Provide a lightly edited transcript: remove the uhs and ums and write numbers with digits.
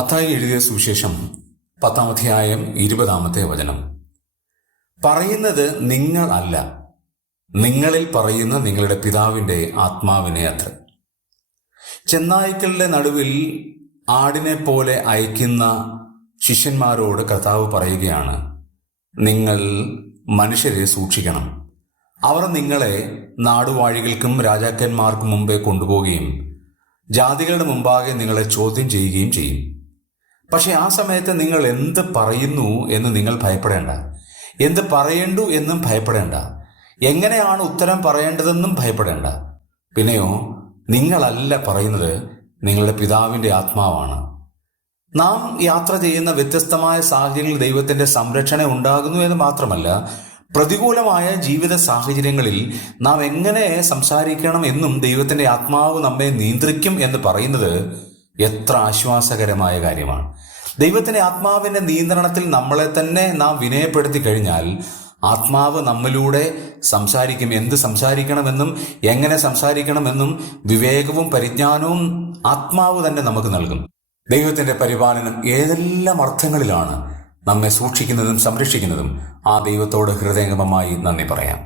മത്തായി എഴുതിയ സുവിശേഷം 10-ാം അധ്യായം 20-ാമത്തെ വചനം. പറയുന്നത് നിങ്ങൾ അല്ല, നിങ്ങളിൽ പറയുന്ന നിങ്ങളുടെ പിതാവിൻ്റെ ആത്മാവിനെ അത്ര. ചെന്നായ്ക്കളുടെ നടുവിൽ ആടിനെ പോലെ അയക്കുന്ന ശിഷ്യന്മാരോട് കർത്താവ് പറയുകയാണ്, നിങ്ങൾ മനുഷ്യരെ സൂക്ഷിക്കണം. അവർ നിങ്ങളെ നാടുവാഴികൾക്കും രാജാക്കന്മാർക്കും മുമ്പേ കൊണ്ടുപോവുകയും ജാതികളുടെ മുമ്പാകെ നിങ്ങളെ ചോദ്യം ചെയ്യുകയും ചെയ്യും. പക്ഷെ ആ സമയത്ത് നിങ്ങൾ എന്ത് പറയുന്നു എന്ന് നിങ്ങൾ ഭയപ്പെടേണ്ട, എന്ത് പറയേണ്ടു എന്നും ഭയപ്പെടേണ്ട, എങ്ങനെയാണ് ഉത്തരം പറയേണ്ടതെന്നും ഭയപ്പെടേണ്ട. പിന്നെയോ, നിങ്ങളല്ല പറയുന്നത്, നിങ്ങളുടെ പിതാവിൻ്റെ ആത്മാവാണ്. നാം യാത്ര ചെയ്യുന്ന വ്യത്യസ്തമായ സാഹചര്യങ്ങളിൽ ദൈവത്തിൻ്റെ സംരക്ഷണം ഉണ്ടാകുന്നു എന്ന് മാത്രമല്ല, പ്രതികൂലമായ ജീവിത സാഹചര്യങ്ങളിൽ നാം എങ്ങനെ സംസാരിക്കണം എന്നും ദൈവത്തിൻ്റെ ആത്മാവ് നമ്മെ നിയന്ത്രിക്കും എന്ന് പറയുന്നത് എത്ര ആശ്വാസകരമായ കാര്യമാണ്. ദൈവത്തിൻ്റെ ആത്മാവിൻ്റെ നിയന്ത്രണത്തിൽ നമ്മളെ തന്നെ നാം വിനയപ്പെടുത്തി കഴിഞ്ഞാൽ ആത്മാവ് നമ്മിലൂടെ സംസാരിക്കും. എന്ത് സംസാരിക്കണമെന്നും എങ്ങനെ സംസാരിക്കണമെന്നും വിവേകവും പരിജ്ഞാനവും ആത്മാവ് തന്നെ നമുക്ക് നൽകും. ദൈവത്തിൻ്റെ പരിപാലനം ഏതെല്ലാം അർത്ഥങ്ങളിലാണ് നമ്മെ സൂക്ഷിക്കുന്നതും സംരക്ഷിക്കുന്നതും ആ ദൈവത്തോട് ഹൃദയംഗമമായി നന്ദി പറയാം.